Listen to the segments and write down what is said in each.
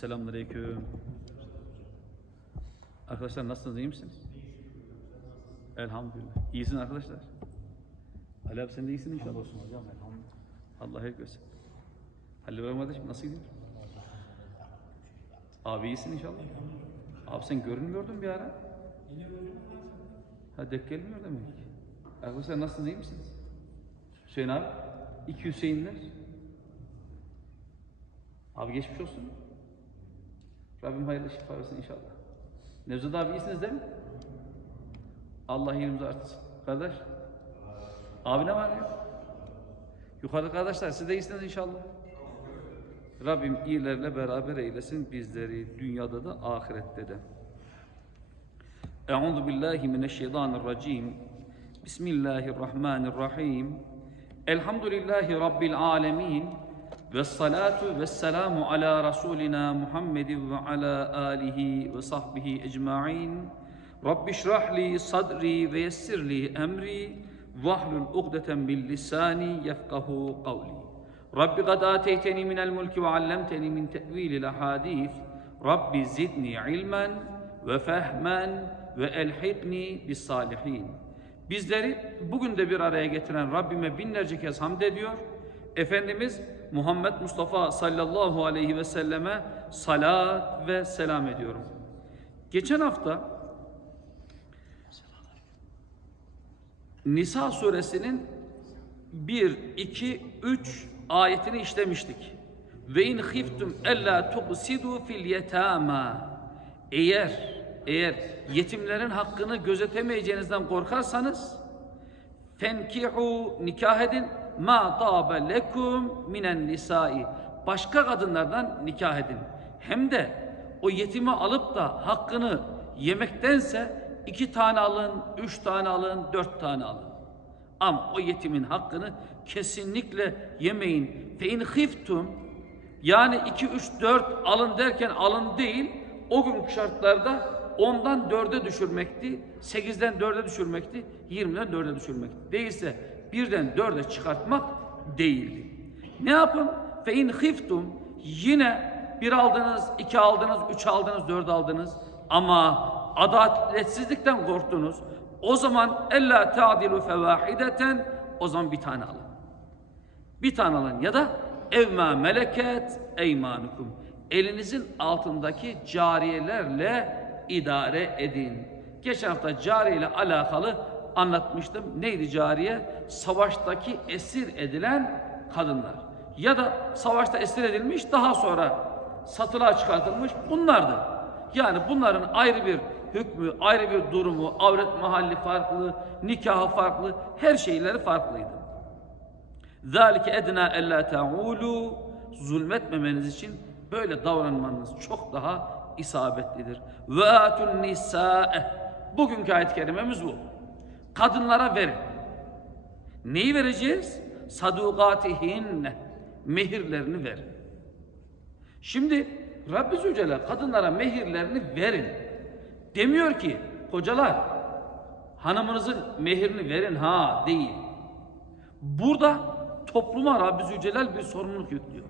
Selamünaleyküm. Arkadaşlar nasılsınız? iyi misiniz? Elhamdülillah. İyisin arkadaşlar. Ali abi sen de iyisin inşallah. Olsun hocam elhamdülillah. Allah hayır görsün. Halil İbrahim kardeşim nasıl gidiyor? Abi iyisin inşallah. Abi sen görünmüyordun bir ara. Ha denk gelmiyor demek. Arkadaşlar nasılsınız iyi misiniz? Hüseyin abi. İki Hüseyinler. Abi geçmiş olsun. Rabbim hayırlı şifa versin inşallah. Nevzat abi iyisiniz değil mi? Allah iyiliğimizi artsın. Kardeş. Abi ne var ya? Yukarıda kardeşler siz de iyisiniz inşallah. Rabbim iyilerle beraber eylesin bizleri dünyada da ahirette de. Euzu billahi mineşşeytanirracim. Bismillahirrahmanirrahim. Elhamdülillahi rabbil alamin. Ve salatu ve selamu ala Rasulina Muhammedin ve ala alihi ve sahbihi ecma'in. Rabbi şrah li sadri ve yessir li emri. Vahlul ugdeten min lisani yefkahu kavli. Rabbi kad ateyteni minel mulki ve allemteni min te'vilil ahadith. Rabbi zidni ilmen ve fehmen ve elhikni bis salihin. Bizleri bugün de bir araya getiren Rabbime binlerce kez hamd ediyor. Efendimiz Muhammed Mustafa sallallahu aleyhi ve selleme salat ve selam ediyorum. Geçen hafta Nisa suresinin 1, 2, 3 ayetini işlemiştik. Ve in khiftum ella tuqsidu fil yetama. Eğer eğer yetimlerin hakkını gözetemeyeceğinizden korkarsanız fenkihu nikah edin ma tabe lekum minen nisai. Başka kadınlardan nikah edin. Hem de o yetimi alıp da hakkını yemektense iki tane alın, üç tane alın, dört tane alın. Ama o yetimin hakkını kesinlikle yemeyin. Fe in khiftum yani 2 3 4 alın derken alın değil. O günkü şartlarda ondan 4'e düşürmekti. 8'den 4'e düşürmekti. 20'den 4'e düşürmekti. Değilse birden 4'e çıkartmak değildi. Ne yapın? Fe in khiftum yine bir aldınız, iki aldınız, üç aldınız, dört aldınız ama adaletsizlikten korktunuz. O zaman ella ta'dilu fevahideten o zaman bir tane alın. Bir tane alın ya da evma meleket eymanukum. Elinizin altındaki cariyelerle idare edin. Geçen hafta cariye ile alakalı anlatmıştım. Neydi cariye? Savaştaki esir edilen kadınlar. Ya da savaşta esir edilmiş daha sonra satılığa çıkartılmış bunlardı. Yani bunların ayrı bir hükmü, ayrı bir durumu, avret mahalli farklı, nikahı farklı, her şeyleri farklıydı. Zalike edna ella taulu zulmetmemeniz için böyle davranmanız çok daha isabetlidir. Ve atun nisae bugünkü ayet-i kerimemiz bu. Kadınlara verin. Neyi vereceğiz? Sadukatihinne mehirlerini verin. Şimdi Rabbi Zülcelal kadınlara mehirlerini verin. Demiyor ki kocalar hanımınızın mehirini verin ha değil. Burada topluma Rabbi Zülcelal bir sorumluluk yüklüyor.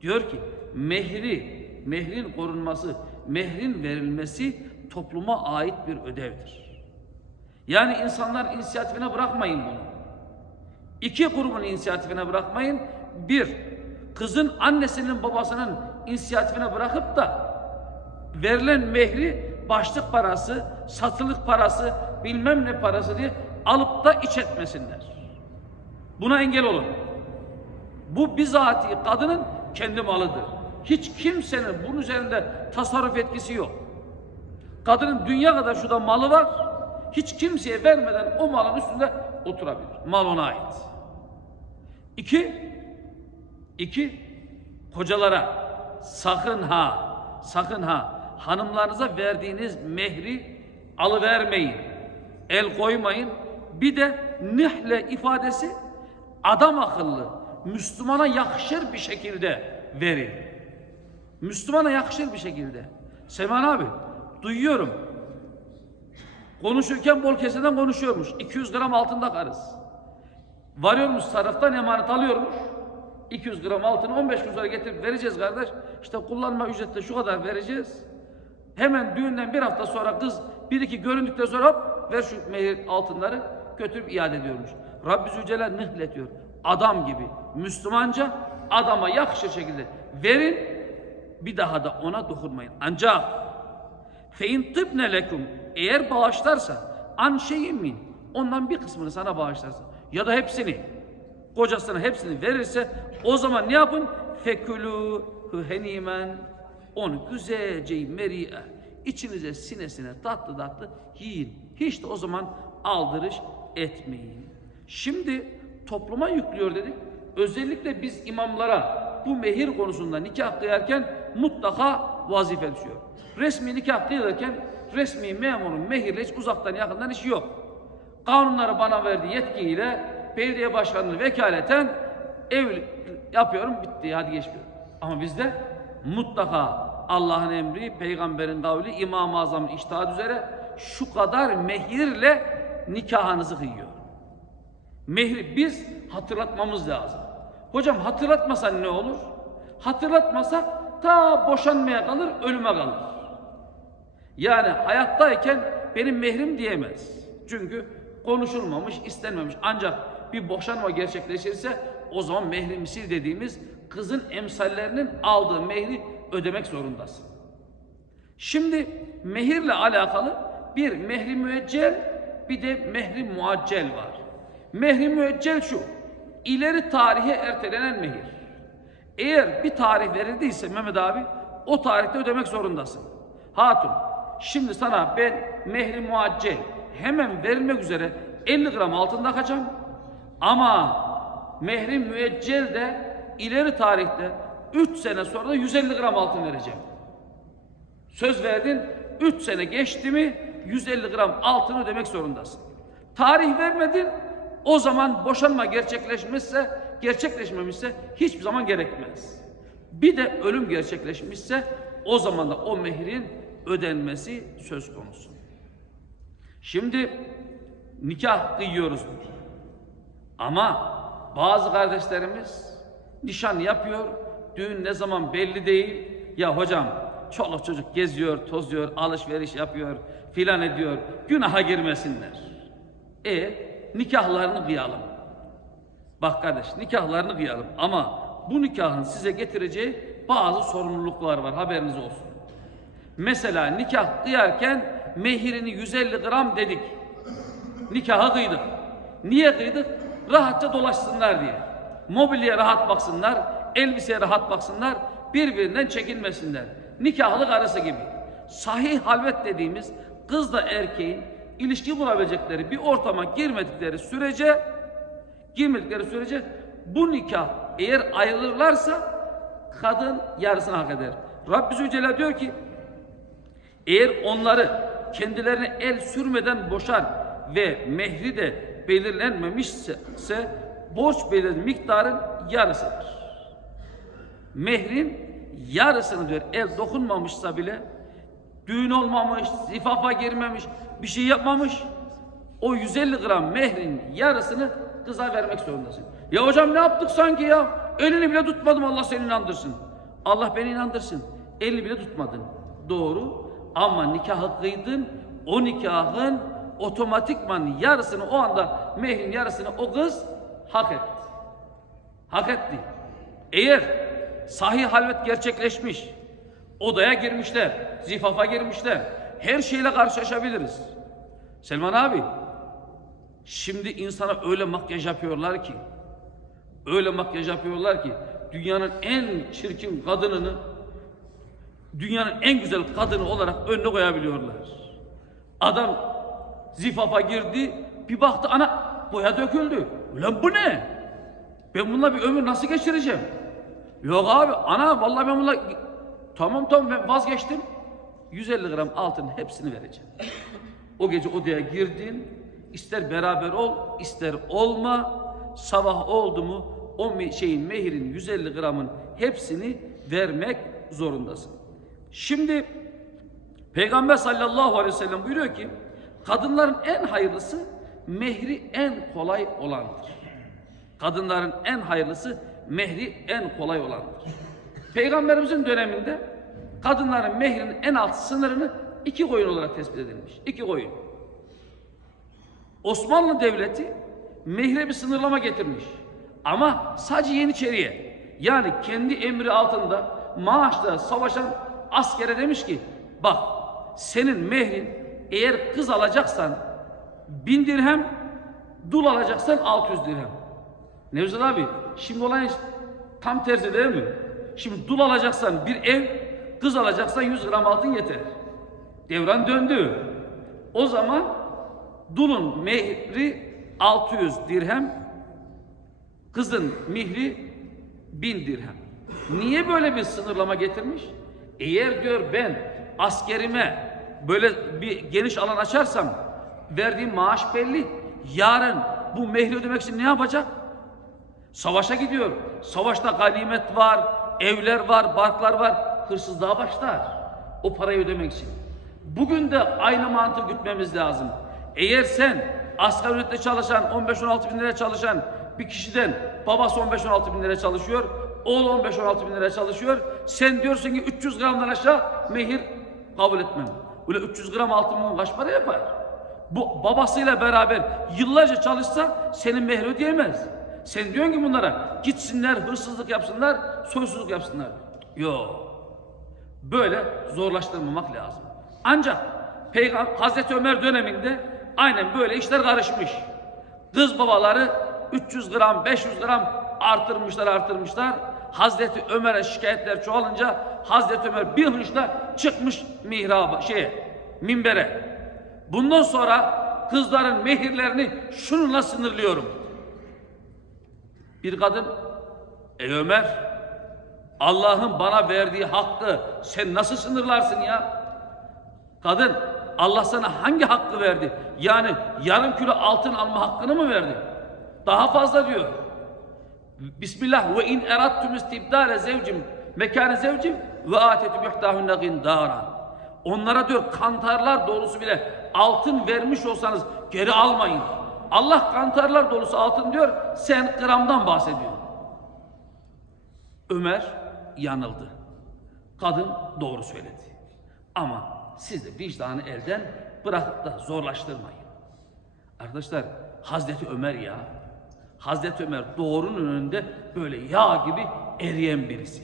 Diyor ki mehri, mehrin korunması, mehrin verilmesi topluma ait bir ödevdir. Yani insanlar inisiyatifine bırakmayın bunu. İki grubun inisiyatifine bırakmayın. Bir, kızın annesinin babasının inisiyatifine bırakıp da verilen mehri başlık parası, satılık parası, bilmem ne parası diye alıp da iç etmesinler. Buna engel olun. Bu bizatihi kadının kendi malıdır. Hiç kimsenin bunun üzerinde tasarruf etkisi yok. Kadının dünya kadar şurada malı var. Hiç kimseye vermeden o malın üstünde oturabilir. Mal ona ait. İki, iki, kocalara sakın ha, sakın ha, hanımlarınıza verdiğiniz mehri alıvermeyin. El koymayın. Bir de nihle ifadesi adam akıllı, Müslümana yakışır bir şekilde verin. Müslümana yakışır bir şekilde. Seman abi, duyuyorum. Konuşurken bol keseden konuşuyormuş. 200 gram altında karız. Varıyormuş sarıftan emanet alıyormuş. 200 gram altını 15 gün sonra getirip vereceğiz kardeş. İşte kullanma ücreti şu kadar vereceğiz. Hemen düğünden bir hafta sonra kız bir iki göründükten sonra hop ver şu mehir altınları götürüp iade ediyormuş. Rabbi Zülcelal nıhletiyor. Adam gibi Müslümanca adama yakışır şekilde verin bir daha da ona dokunmayın. Ancak fein tıbne lekum eğer bağışlarsa an şeyin min ondan bir kısmını sana bağışlarsa ya da hepsini kocasına hepsini verirse o zaman ne yapın? Fekülü henimen onu güzelce meri'e içinize sinesine tatlı tatlı yiyin. Hiç de o zaman aldırış etmeyin. Şimdi topluma yüklüyor dedik. Özellikle biz imamlara bu mehir konusunda nikah kıyarken mutlaka vazife düşüyor. Resmi nikah kıyılırken resmi memurun mehirle hiç uzaktan yakından işi yok. Kanunları bana verdiği yetkiyle belediye başkanını vekaleten evlilik yapıyorum bitti hadi geçmiyorum. Ama bizde mutlaka Allah'ın emri, peygamberin kavli, İmam-ı Azam'ın iştihad üzere şu kadar mehirle nikahınızı kıyıyor. Mehri biz hatırlatmamız lazım. Hocam hatırlatmasan ne olur? Hatırlatmasak ta boşanmaya kalır, ölüme kalır. Yani hayattayken benim mehrim diyemez. Çünkü konuşulmamış, istenmemiş. Ancak bir boşanma gerçekleşirse o zaman mehrimsil dediğimiz kızın emsallerinin aldığı mehri ödemek zorundasın. Şimdi mehirle alakalı bir mehri müeccel bir de mehri muaccel var. Mehri müeccel şu, ileri tarihe ertelenen mehir. Eğer bir tarih verildiyse Mehmet abi o tarihte ödemek zorundasın. Hatun, şimdi sana ben mehri muaccel hemen verilmek üzere 50 gram altın takacağım. Ama mehri müeccel de ileri tarihte 3 sene sonra da 150 gram altın vereceğim. Söz verdin 3 sene geçti mi 150 gram altını ödemek zorundasın. Tarih vermedin o zaman boşanma gerçekleşmişse gerçekleşmemişse hiçbir zaman gerekmez. Bir de ölüm gerçekleşmişse o zaman da o mehrin ödenmesi söz konusu. Şimdi nikah kıyıyoruz. Ama bazı kardeşlerimiz nişan yapıyor, düğün ne zaman belli değil. Ya hocam çoluk çocuk geziyor, tozuyor, alışveriş yapıyor, filan ediyor. Günaha girmesinler. E nikahlarını kıyalım. Bak kardeş nikahlarını kıyalım ama bu nikahın size getireceği bazı sorumluluklar var haberiniz olsun. Mesela nikah kıyarken mehirini 150 gram dedik. Nikahı kıydık. Niye kıydık? Rahatça dolaşsınlar diye. Mobilyaya rahat baksınlar, elbiseye rahat baksınlar, birbirinden çekinmesinler. Nikahlık arası gibi. Sahih halvet dediğimiz kızla erkeğin ilişki kurabilecekleri bir ortama girmedikleri sürece girmedikleri sürece bu nikah eğer ayrılırlarsa kadın yarısını hak eder. Rabbi Zülcelal diyor ki eğer onları kendilerine el sürmeden boşar ve mehri de belirlenmemişse borç belirli miktarın yarısıdır. Mehrin yarısını diyor el dokunmamışsa bile düğün olmamış, zifafa girmemiş, bir şey yapmamış o 150 gram mehrin yarısını kıza vermek zorundasın. Ya hocam ne yaptık sanki ya? Elini bile tutmadım Allah seni inandırsın. Allah beni inandırsın. Elini bile tutmadın. Doğru. Ama nikahı kıydın. O nikahın otomatikman yarısını o anda mehrin yarısını o kız hak etti. Hak etti. Eğer sahih halvet gerçekleşmiş, odaya girmişler, zifafa girmişler, her şeyle karşılaşabiliriz. Selman abi, şimdi insana öyle makyaj yapıyorlar ki, öyle makyaj yapıyorlar ki, dünyanın en çirkin kadınını, dünyanın en güzel kadını olarak önüne koyabiliyorlar. Adam zifafa girdi, bir baktı ana boya döküldü. Ulan bu ne? Ben bununla bir ömür nasıl geçireceğim? Yok abi ana vallahi ben bununla tamam tamam ben vazgeçtim. 150 gram altın hepsini vereceğim. O gece odaya girdin, ister beraber ol, ister olma. Sabah oldu mu o şeyin mehirin 150 gramın hepsini vermek zorundasın. Şimdi Peygamber sallallahu aleyhi ve sellem buyuruyor ki kadınların en hayırlısı mehri en kolay olandır. Kadınların en hayırlısı mehri en kolay olandır. Peygamberimizin döneminde kadınların mehrinin en alt sınırını iki koyun olarak tespit edilmiş. İki koyun. Osmanlı Devleti mehre bir sınırlama getirmiş. Ama sadece Yeniçeriye yani kendi emri altında maaşla savaşan askere demiş ki bak senin mehrin eğer kız alacaksan bin dirhem dul alacaksan 600 dirhem. Nevzat abi şimdi olan iş tam tersi değil mi? Şimdi dul alacaksan bir ev kız alacaksan 100 gram altın yeter. Devran döndü. O zaman dulun mehri 600 dirhem, kızın mihri 1000 dirhem. Niye böyle bir sınırlama getirmiş? Eğer diyor ben askerime böyle bir geniş alan açarsam verdiğim maaş belli. Yarın bu mehri ödemek için ne yapacak? Savaşa gidiyor. Savaşta ganimet var, evler var, barklar var. Hırsızlığa başlar. O parayı ödemek için. Bugün de aynı mantığı gütmemiz lazım. Eğer sen asgari ücretle çalışan, 15-16 bin liraya çalışan bir kişiden babası 15-16 bin liraya çalışıyor, oğlu 15-16 bin liraya çalışıyor. Sen diyorsun ki 300 gramdan aşağı mehir kabul etmem. Öyle 300 gram altın kaç para yapar? Bu babasıyla beraber yıllarca çalışsa senin mehri ödeyemez. Sen diyorsun ki bunlara gitsinler hırsızlık yapsınlar, soysuzluk yapsınlar. Yok. Böyle zorlaştırmamak lazım. Ancak Peygamber Hazreti Ömer döneminde aynen böyle işler karışmış. Kız babaları 300 gram, 500 gram artırmışlar, artırmışlar. Hazreti Ömer'e şikayetler çoğalınca Hazreti Ömer bir hışla çıkmış mihraba, şeye, minbere. Bundan sonra kızların mehirlerini şununla sınırlıyorum. Bir kadın, ey Ömer, Allah'ın bana verdiği hakkı sen nasıl sınırlarsın ya? Kadın, Allah sana hangi hakkı verdi? Yani yarım kilo altın alma hakkını mı verdi? Daha fazla diyor. Bismillah ve in erattum istibdale zevcim mekane zevcim ve atetu yuhtahunne gindara. Onlara diyor kantarlar dolusu bile altın vermiş olsanız geri almayın. Allah kantarlar dolusu altın diyor, sen gramdan bahsediyorsun. Ömer yanıldı. Kadın doğru söyledi. Ama siz de vicdanı elden bırakıp da zorlaştırmayın. Arkadaşlar Hazreti Ömer ya. Hazreti Ömer doğrunun önünde böyle yağ gibi eriyen birisi.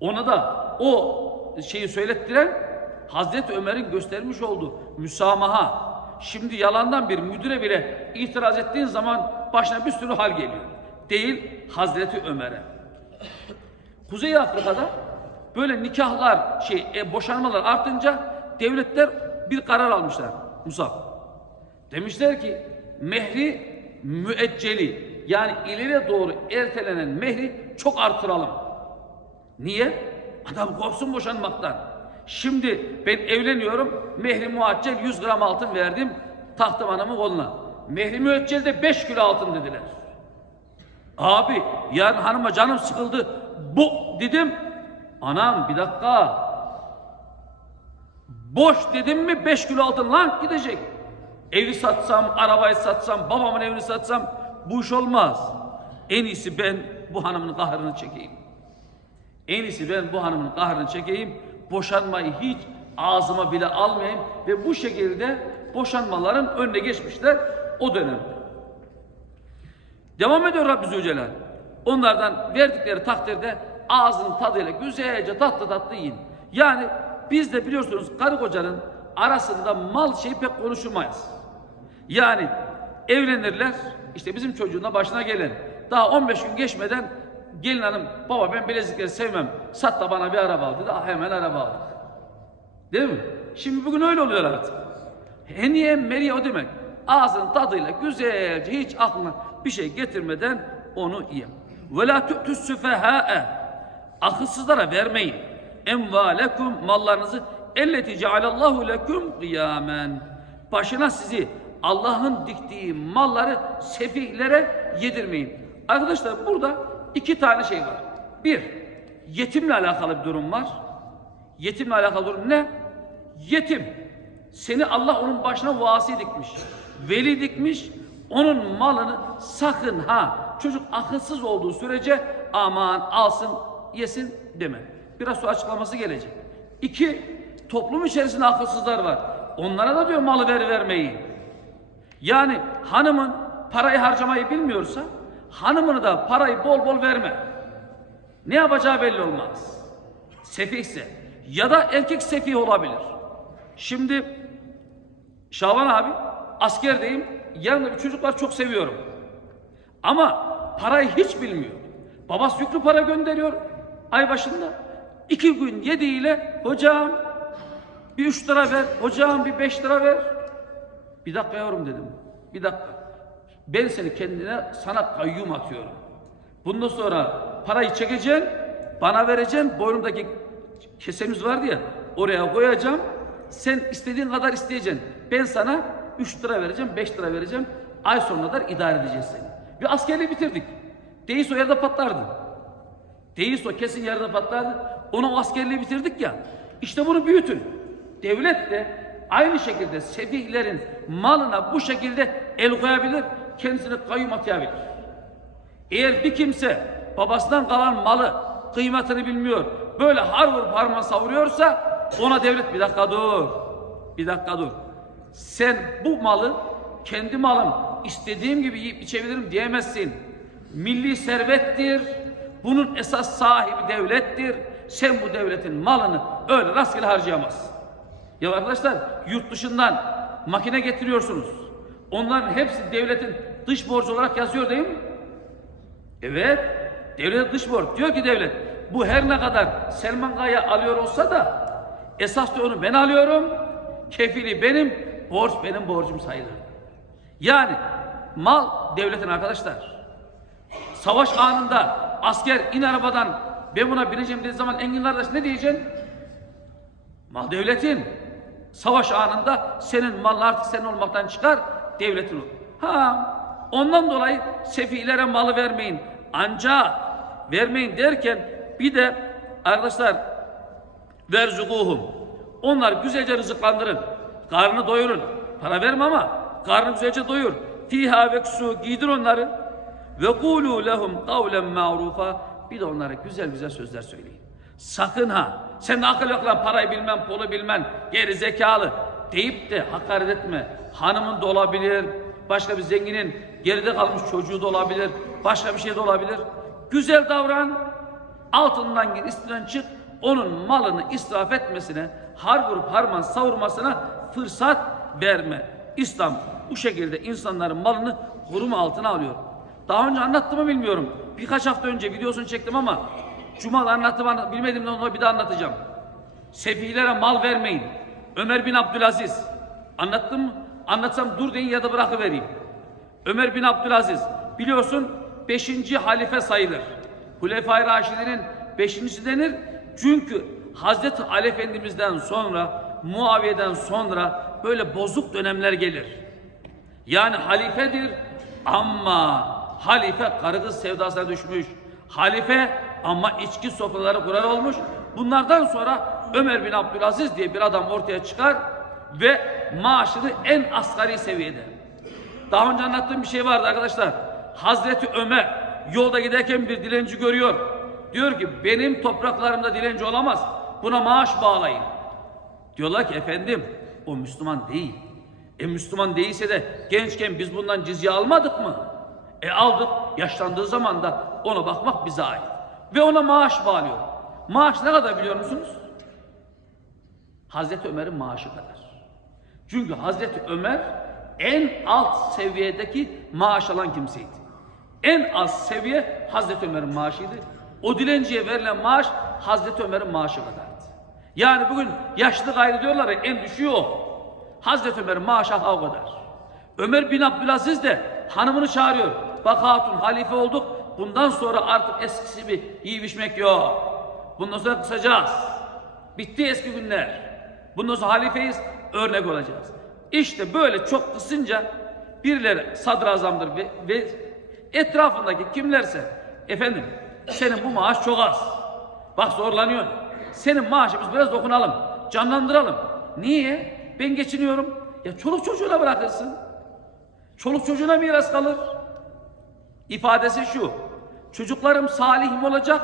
Ona da o şeyi söylettiren Hazreti Ömer'in göstermiş olduğu müsamaha. Şimdi yalandan bir müdüre bile itiraz ettiğin zaman başına bir sürü hal geliyor. Değil Hazreti Ömer'e. Kuzey Afrika'da böyle nikahlar, şey, e, boşanmalar artınca devletler bir karar almışlar. Musab. Demişler ki mehri müecceli yani ileriye doğru ertelenen mehri çok artıralım. Niye? Adam korksun boşanmaktan. Şimdi ben evleniyorum, mehri muaccel 100 gram altın verdim, taktım hanımın koluna. Mehri müeccel de 5 kilo altın dediler. Abi yarın hanıma canım sıkıldı. Bu dedim. Anam bir dakika. Boş dedim mi 5 kilo altın lan gidecek. Evi satsam, arabayı satsam, babamın evini satsam bu iş olmaz. En iyisi ben bu hanımın kahrını çekeyim. En iyisi ben bu hanımın kahrını çekeyim. Boşanmayı hiç ağzıma bile almayayım ve bu şekilde boşanmaların önüne geçmişler o dönemde. Devam ediyor Rabbi Zülcelal. Onlardan verdikleri takdirde ağzının tadıyla güzelce tatlı tatlı yiyin. Yani biz de biliyorsunuz karı kocanın arasında mal şeyi pek konuşulmayız. Yani evlenirler işte bizim çocuğun da başına gelen daha 15 gün geçmeden gelin hanım baba ben bilezikleri sevmem sat da bana bir araba al dedi ah hemen araba aldık. Değil mi? Şimdi bugün öyle oluyor artık. Heniye meriye o demek. Ağzının tadıyla güzelce hiç aklına bir şey getirmeden onu ye. Ve la tu'tus süfehâe. Akılsızlara vermeyin. Envâlekum mallarınızı elleti cealallahu lekum kıyamen. Başına sizi Allah'ın diktiği malları sefihlere yedirmeyin. Arkadaşlar burada iki tane şey var. Bir, yetimle alakalı bir durum var. Yetimle alakalı durum ne? Yetim. Seni Allah onun başına vasi dikmiş. Veli dikmiş. Onun malını sakın ha çocuk akılsız olduğu sürece aman alsın yesin deme. Biraz sonra açıklaması gelecek. İki, toplum içerisinde akılsızlar var. Onlara da diyor malı ver vermeyin. Yani hanımın parayı harcamayı bilmiyorsa hanımını da parayı bol bol verme. Ne yapacağı belli olmaz. Sefihse ya da erkek sefih olabilir. Şimdi Şaban abi askerdeyim. Yanında bir çocuk var çok seviyorum. Ama parayı hiç bilmiyor. Babası yüklü para gönderiyor ay başında. İki gün yediğiyle hocam bir üç lira ver, hocam bir beş lira ver. Bir dakika yavrum dedim. Bir dakika. Ben seni kendine sana kayyum atıyorum. Bundan sonra parayı çekeceksin, bana vereceksin. Boynumdaki kesemiz vardı ya, oraya koyacağım. Sen istediğin kadar isteyeceksin. Ben sana 3 lira vereceğim, 5 lira vereceğim. Ay sonuna kadar idare edeceğiz seni. Bir askerliği bitirdik. Değilse o yerde patlardı. Değilse o kesin yerde patlardı. Onun askerliği bitirdik ya. İşte bunu büyütün. Devlet de aynı şekilde sefihlerin malına bu şekilde el koyabilir, kendisine kayyum atayabilir. Eğer bir kimse babasından kalan malı kıymetini bilmiyor, böyle har vurup harman savuruyorsa ona devlet bir dakika dur, bir dakika dur. Sen bu malı kendi malım istediğim gibi yiyip içebilirim diyemezsin. Milli servettir. Bunun esas sahibi devlettir. Sen bu devletin malını öyle rastgele harcayamazsın. Ya arkadaşlar yurt dışından makine getiriyorsunuz. Onların hepsi devletin dış borcu olarak yazıyor değil mi? Evet. Devlet dış borç. Diyor ki devlet bu her ne kadar Selman Kaya alıyor olsa da esas da onu ben alıyorum. Kefili benim, borç benim borcum sayılır. Yani mal devletin arkadaşlar. Savaş anında asker in arabadan ben buna bineceğim dediği zaman Engin kardeş ne diyeceksin? Mal devletin. Savaş anında senin malın artık senin olmaktan çıkar, devletin olur. Ha, ondan dolayı sefilere malı vermeyin. Ancak vermeyin derken bir de arkadaşlar verzukuhum. Onlar güzelce rızıklandırın. Karnını doyurun. Para verme ama karnını güzelce doyur. Fiha veksu giydir onları. Ve kulu lehum kavlen ma'rufa. Bir de onlara güzel güzel sözler söyleyin. Sakın ha sen de akıl yok lan parayı bilmem, pulu bilmem, geri zekalı deyip de hakaret etme. Hanımın da olabilir, başka bir zenginin geride kalmış çocuğu da olabilir, başka bir şey de olabilir. Güzel davran, altından gir, üstünden çık, onun malını israf etmesine, har vurup harman savurmasına fırsat verme. İslam bu şekilde insanların malını koruma altına alıyor. Daha önce anlattım mı bilmiyorum. Birkaç hafta önce videosunu çektim ama Cuma anlattım bilmedim de onu bir daha anlatacağım. Sefihlere mal vermeyin. Ömer bin Abdülaziz. Anlattım mı? Anlatsam dur deyin ya da bırakıvereyim. Ömer bin Abdülaziz biliyorsun 5. halife sayılır. Hulefai Raşidi'nin 5.si denir. Çünkü Hazreti Ali Efendimiz'den sonra Muaviye'den sonra böyle bozuk dönemler gelir. Yani halifedir ama halife karı kız sevdasına düşmüş. Halife ama içki sofraları kurar olmuş. Bunlardan sonra Ömer bin Abdülaziz diye bir adam ortaya çıkar ve maaşını en asgari seviyede. Daha önce anlattığım bir şey vardı arkadaşlar. Hazreti Ömer yolda giderken bir dilenci görüyor. Diyor ki benim topraklarımda dilenci olamaz. Buna maaş bağlayın. Diyorlar ki efendim o Müslüman değil. E Müslüman değilse de gençken biz bundan cizye almadık mı? E aldık. Yaşlandığı zaman da ona bakmak bize ait. Ve ona maaş bağlıyor. Maaş ne kadar biliyor musunuz? Hazreti Ömer'in maaşı kadar. Çünkü Hazreti Ömer en alt seviyedeki maaş alan kimseydi. En az seviye Hazreti Ömer'in maaşıydı. O dilenciye verilen maaş Hazreti Ömer'in maaşı kadardı. Yani bugün yaşlı gayrı diyorlar ya en düşüğü o. Hazreti Ömer'in maaşı o kadar. Ömer bin Abdülaziz de hanımını çağırıyor. Bak hatun halife olduk. Bundan sonra artık eskisi bir yiyip içmek yok. Bundan sonra kısacağız. Bitti eski günler. Bundan sonra halifeyiz, örnek olacağız. İşte böyle çok kısınca birileri sadrazamdır ve, ve etrafındaki kimlerse efendim senin bu maaş çok az. Bak zorlanıyorsun. Senin maaşımız biraz dokunalım, canlandıralım. Niye? Ben geçiniyorum. Ya çoluk çocuğuna bırakırsın. Çoluk çocuğuna miras kalır. İfadesi şu. Çocuklarım salih mi olacak,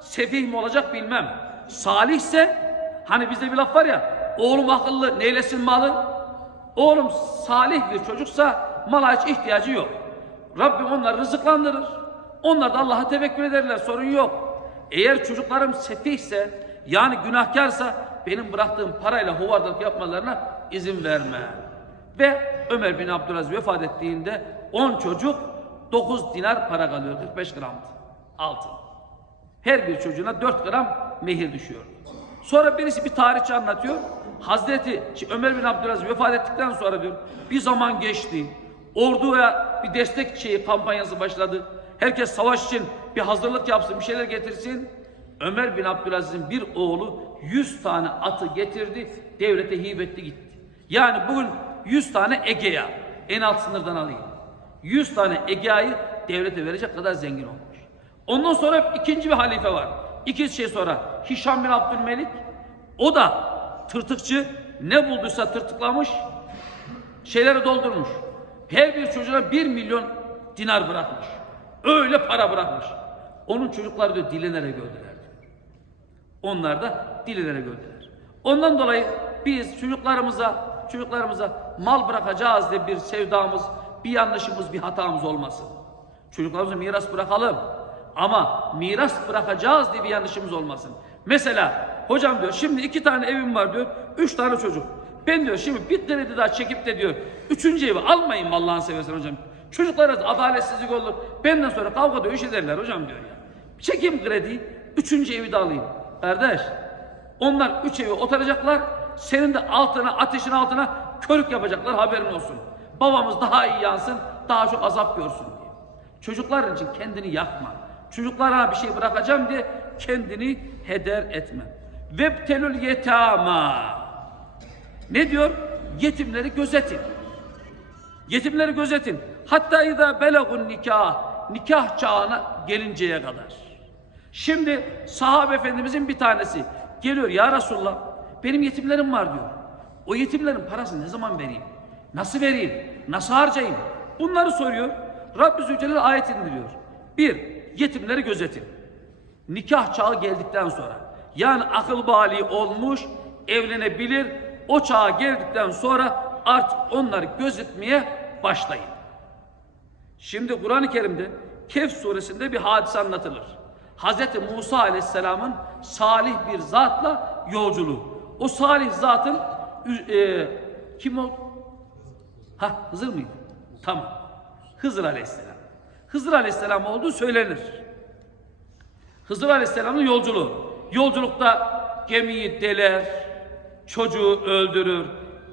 sefih mi olacak bilmem. Salihse hani bizde bir laf var ya oğlum akıllı neylesin malı? Oğlum salih bir çocuksa mala hiç ihtiyacı yok. Rabbim onları rızıklandırır. Onlar da Allah'a tevekkül ederler sorun yok. Eğer çocuklarım sefihse yani günahkarsa benim bıraktığım parayla huvardalık yapmalarına izin verme. Ve Ömer bin Abdülaziz vefat ettiğinde 10 çocuk 9 dinar para kalıyor. 45 gramdı. Altın. Her bir çocuğuna 4 gram mehir düşüyor. Sonra birisi bir tarihçi anlatıyor. Hazreti Ömer bin Abdülaziz vefat ettikten sonra diyor bir zaman geçti. Orduya bir destek şeyi kampanyası başladı. Herkes savaş için bir hazırlık yapsın, bir şeyler getirsin. Ömer bin Abdülaziz'in bir oğlu 100 tane atı getirdi, devlete hibetti gitti. Yani bugün 100 tane Egeya, en alt sınırdan alayım. 100 tane Egea'yı devlete verecek kadar zengin olmuş. Ondan sonra ikinci bir halife var. İki şey sonra Hişam bin Abdülmelik, o da tırtıkçı, ne bulduysa tırtıklamış, şeyleri doldurmuş. Her bir çocuğuna bir milyon dinar bırakmış. Öyle para bırakmış. Onun çocukları diyor dilenerek öldüler diyor. Onlar da dilenerek öldüler. Ondan dolayı biz çocuklarımıza çocuklarımıza mal bırakacağız diye bir sevdamız, bir yanlışımız, bir hatamız olmasın. Çocuklarımıza miras bırakalım. Ama miras bırakacağız diye bir yanlışımız olmasın. Mesela hocam diyor şimdi iki tane evim var diyor. Üç tane çocuk. Ben diyor şimdi bir kredi daha çekip de diyor. Üçüncü evi almayın Allah'ını seversen hocam. Çocuklara adaletsizlik olur. Benden sonra kavga dövüş ederler hocam diyor ya. Çekeyim krediyi. Üçüncü evi de alayım. Kardeş onlar üç evi oturacaklar. Senin de altına ateşin altına körük yapacaklar haberin olsun. Babamız daha iyi yansın. Daha çok azap görsün diye. Çocuklar için kendini yakma. Çocuklara bir şey bırakacağım diye kendini heder etme. Vebtelül yetama. Ne diyor? Yetimleri gözetin. Yetimleri gözetin. Hatta izâ belagun nikah. Nikah çağına gelinceye kadar. Şimdi sahabe efendimizin bir tanesi geliyor ya Resulullah benim yetimlerim var diyor. O yetimlerin parasını ne zaman vereyim? Nasıl vereyim? Nasıl harcayayım? Bunları soruyor. Rabbi Zülcelal ayet indiriyor. Bir, yetimleri gözetin. Nikah çağı geldikten sonra yani akıl bali olmuş evlenebilir o çağa geldikten sonra artık onları gözetmeye başlayın. Şimdi Kur'an-ı Kerim'de Kehf suresinde bir hadise anlatılır. Hazreti Musa aleyhisselamın salih bir zatla yolculuğu. O salih zatın e, kim o? Ha Hızır mıydı? Tamam. Hızır aleyhisselam. Hızır aleyhisselam olduğu söylenir. Hızır aleyhisselamın yolculuğu. Yolculukta gemiyi deler, çocuğu öldürür.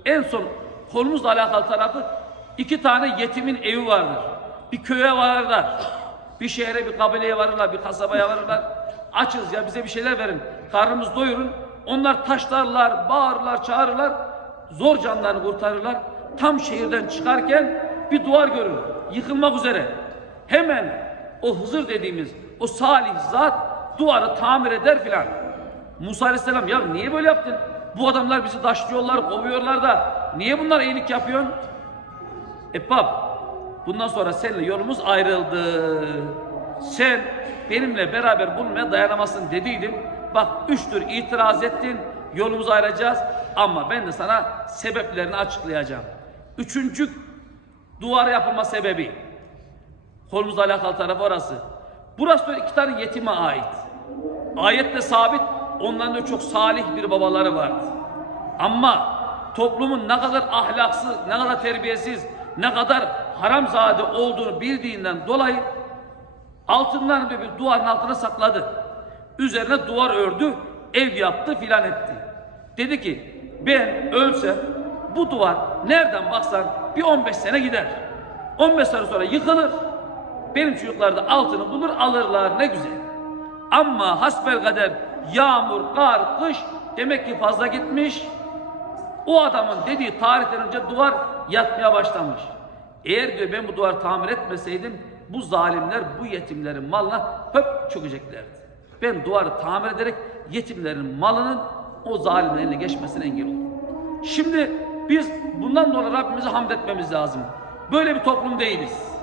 En son konumuzla alakalı tarafı iki tane yetimin evi vardır. Bir köye varırlar. Bir şehre, bir kabileye varırlar, bir kasabaya varırlar. Açız ya bize bir şeyler verin. Karnımız doyurun. Onlar taşlarlar, bağırırlar, çağırırlar. Zor canlarını kurtarırlar. Tam şehirden çıkarken bir duvar görür. Yıkılmak üzere. Hemen o Hızır dediğimiz o salih zat duvarı tamir eder filan. Musa Aleyhisselam ya niye böyle yaptın? Bu adamlar bizi taşlıyorlar, kovuyorlar da niye bunlar iyilik yapıyorsun? Ebbab bundan sonra seninle yolumuz ayrıldı. Sen benimle beraber bulunmaya dayanamazsın dediydim. Bak üç tür itiraz ettin. Yolumuzu ayıracağız ama ben de sana sebeplerini açıklayacağım. Üçüncü duvar yapılma sebebi. Konumuzla alakalı taraf orası. Burası da iki tane yetime ait. Ayette sabit onların da çok salih bir babaları vardı. Ama toplumun ne kadar ahlaksız, ne kadar terbiyesiz, ne kadar haramzade olduğunu bildiğinden dolayı altınlarını bir duvarın altına sakladı. Üzerine duvar ördü, ev yaptı filan etti. Dedi ki ben ölsem bu duvar nereden baksan bir 15 sene gider. 15 sene sonra yıkılır. Benim çocuklar da altını bulur alırlar ne güzel. Ama hasbel kader yağmur, kar, kış demek ki fazla gitmiş. O adamın dediği tarihten önce duvar yatmaya başlamış. Eğer diyor ben bu duvarı tamir etmeseydim bu zalimler bu yetimlerin malına höp çökeceklerdi. Ben duvarı tamir ederek yetimlerin malının o zalimlerin eline geçmesine engel oldum. Şimdi biz bundan dolayı Rabbimize hamd etmemiz lazım. Böyle bir toplum değiliz.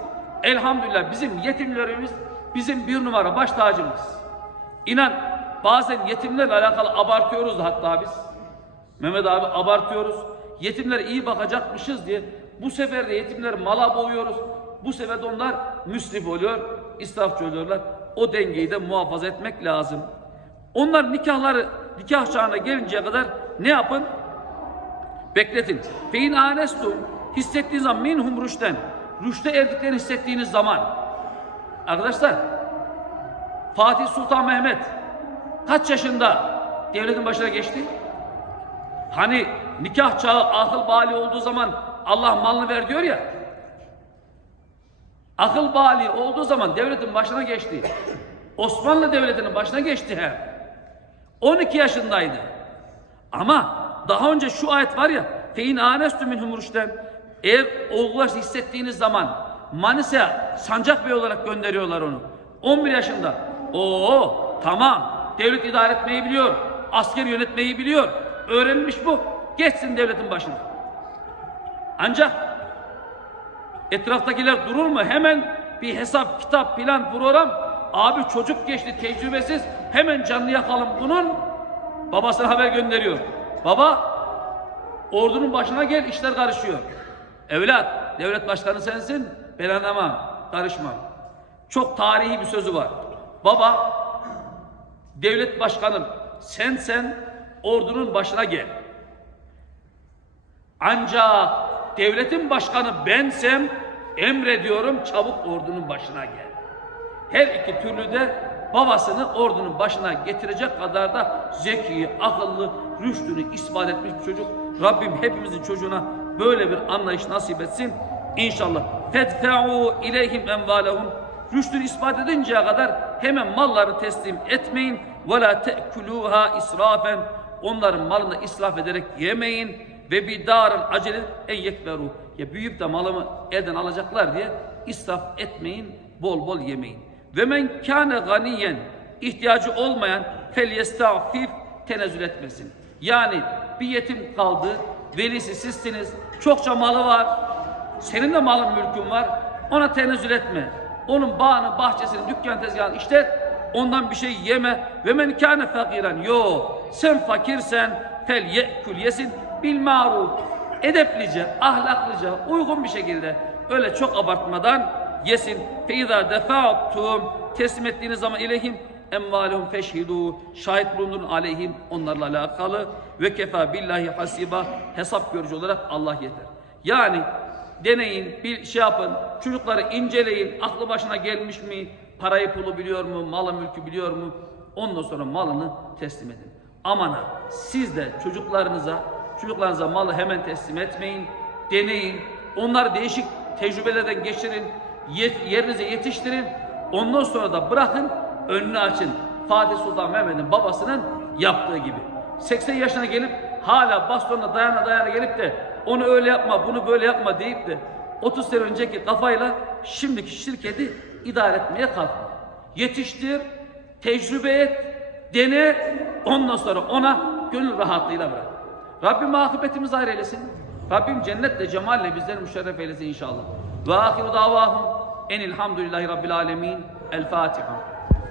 Elhamdülillah bizim yetimlerimiz bizim bir numara baş tacımız. İnan bazen yetimlerle alakalı abartıyoruz da hatta biz. Mehmet abi abartıyoruz. Yetimlere iyi bakacakmışız diye bu sefer de yetimleri mala boğuyoruz. Bu sefer de onlar müsrif oluyor, israfçı oluyorlar. O dengeyi de muhafaza etmek lazım. Onlar nikahları nikah çağına gelinceye kadar ne yapın? Bekletin. Fein anestum hissettiğiniz zaman minhum rüşten. Rüşte erdiklerini hissettiğiniz zaman. Arkadaşlar Fatih Sultan Mehmet kaç yaşında devletin başına geçti? Hani nikah çağı akıl bali olduğu zaman Allah malını ver diyor ya. Akıl bali olduğu zaman devletin başına geçti. Osmanlı Devleti'nin başına geçti hem. 12 yaşındaydı. Ama daha önce şu ayet var ya fein anestü minhum rüşten eğer olgular hissettiğiniz zaman Manisa'ya sancak bey olarak gönderiyorlar onu. 11 yaşında. Oo tamam devlet idare etmeyi biliyor. Asker yönetmeyi biliyor. Öğrenmiş bu. Geçsin devletin başına. Ancak etraftakiler durur mu? Hemen bir hesap, kitap, plan, program. Abi çocuk geçti tecrübesiz. Hemen canlı yakalım bunun. Babasına haber gönderiyor. Baba ordunun başına gel işler karışıyor. Evlat devlet başkanı sensin ben anlamam karışmam. Çok tarihi bir sözü var. Baba devlet başkanım sen sen ordunun başına gel. Ancak devletin başkanı bensem emrediyorum çabuk ordunun başına gel. Her iki türlü de babasını ordunun başına getirecek kadar da zeki, akıllı, rüştünü ispat etmiş bir çocuk. Rabbim hepimizin çocuğuna böyle bir anlayış nasip etsin. İnşallah. Fedfe'u ileyhim envalehum. Rüştünü ispat edinceye kadar hemen malları teslim etmeyin. Ve la te'kuluha israfen. Onların malını israf ederek yemeyin. Ve bir darın acele en yekberu. Ya büyüyüp de malımı elden alacaklar diye israf etmeyin. Bol bol yemeyin. Ve men kâne ganiyen ihtiyacı olmayan fel yestafif tenezzül etmesin. Yani bir yetim kaldı, velisi sizsiniz, çokça malı var, senin de malın mülkün var, ona tenezzül etme. Onun bağını, bahçesini, dükkan tezgahını işlet, ondan bir şey yeme. Ve men kâne fakiren, yo sen fakirsen fel ye'kül yesin bil maruf. Edeplice, ahlaklıca, uygun bir şekilde öyle çok abartmadan yesin. Fe izâ defa'tum teslim ettiğiniz zaman ilehim emvalehum feşhidu şahit bulundurun aleyhim. Onlarla alakalı. Ve kefa billahi hasiba hesap görücü olarak Allah yeter. Yani deneyin, bir şey yapın, çocukları inceleyin, aklı başına gelmiş mi, parayı pulu biliyor mu, malı mülkü biliyor mu, ondan sonra malını teslim edin. Aman ha, siz de çocuklarınıza, çocuklarınıza malı hemen teslim etmeyin, deneyin, onları değişik tecrübelerden geçirin, yerinize yetiştirin, ondan sonra da bırakın, önünü açın. Fatih Sultan Mehmet'in babasının yaptığı gibi. 80 yaşına gelip hala bastonla dayana dayana gelip de onu öyle yapma, bunu böyle yapma deyip de 30 sene önceki kafayla şimdiki şirketi idare etmeye kalkma. Yetiştir, tecrübe et, dene, ondan sonra ona gönül rahatlığıyla bırak. Rabbim akıbetimizi hayır eylesin. Rabbim cennetle cemalle bizleri müşerref eylesin inşallah. واخر دعواهم إن الحمد لله رب العالمين. الفاتحة.